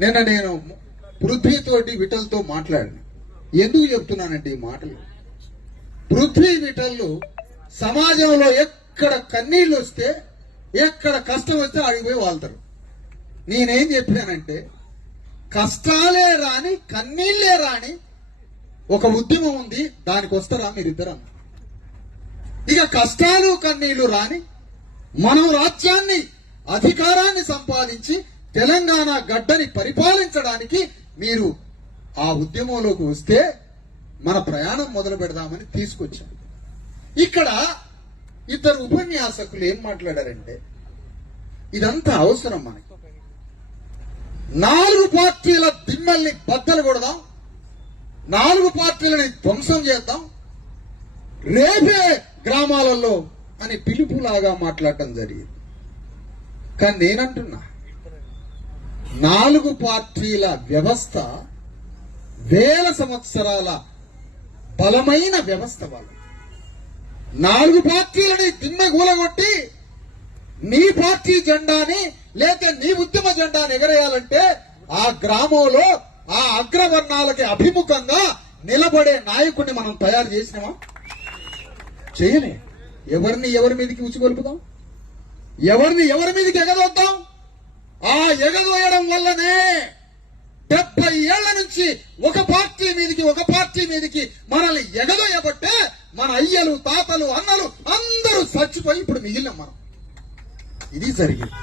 నిన్న నేను పృథ్వీతోటి విఠల్తో మాట్లాడాను. ఎందుకు చెప్తున్నానంటే ఈ మాటలు, పృథ్వీ విఠల్లు సమాజంలో ఎక్కడ కన్నీళ్ళు వస్తే, ఎక్కడ కష్టం వస్తే అడిగిపోయి వాళ్తారు. నేనేం చెప్పానంటే, కష్టాలే రాని కన్నీళ్లే రాని ఒక ఉద్యమం ఉంది, దానికి వస్తారా మీరిద్దరం? ఇక కష్టాలు కన్నీళ్లు రాని మనం రాజ్యాన్ని అధికారాన్ని సంపాదించి తెలంగాణ గడ్డని పరిపాలించడానికి మీరు ఆ ఉద్యమంలోకి వస్తే మన ప్రయాణం మొదలు పెడదామని తీసుకొచ్చాం. ఇక్కడ ఇద్దరు ఉపన్యాసకులు ఏం మాట్లాడారంటే, ఇదంతా అవసరం మనకి. 4 పార్టీల దిమ్మల్ని బద్దలు కొడదాం, 4 పార్టీలని ధ్వంసం చేద్దాం, రేపే గ్రామాలలో అని పిలుపులాగా మాట్లాడటం జరిగింది. కానీ నేనంటున్నా, 4 పార్టీల వ్యవస్థ వేల సంవత్సరాల బలమైన వ్యవస్థ. వాళ్ళు 4 పార్టీలని దిమ్మ గూలగొట్టి నీ పార్టీ జెండాని లేక నీ ఉద్యమ జెండాని ఎగరేయాలంటే ఆ గ్రామంలో ఆ అగ్రవర్ణాలకి అభిముఖంగా నిలబడే నాయకుడిని మనం తయారు చేసినామా? చేయలే. ఎవరిని ఎవరి మీదకి ఉచిగొలుపుదాం, ఎవరిని ఎవరి మీదకి ఎగదొద్దాం? ఆ ఎగదోయడం వల్లనే 70 ఏళ్ల నుంచి ఒక పార్టీ మీదకి మనల్ని ఎగదోయబట్టే మన అయ్యలు తాతలు అన్నలు అందరూ చచ్చిపోయి ఇప్పుడు మిగిలిన మనం. ఇది జరిగింది.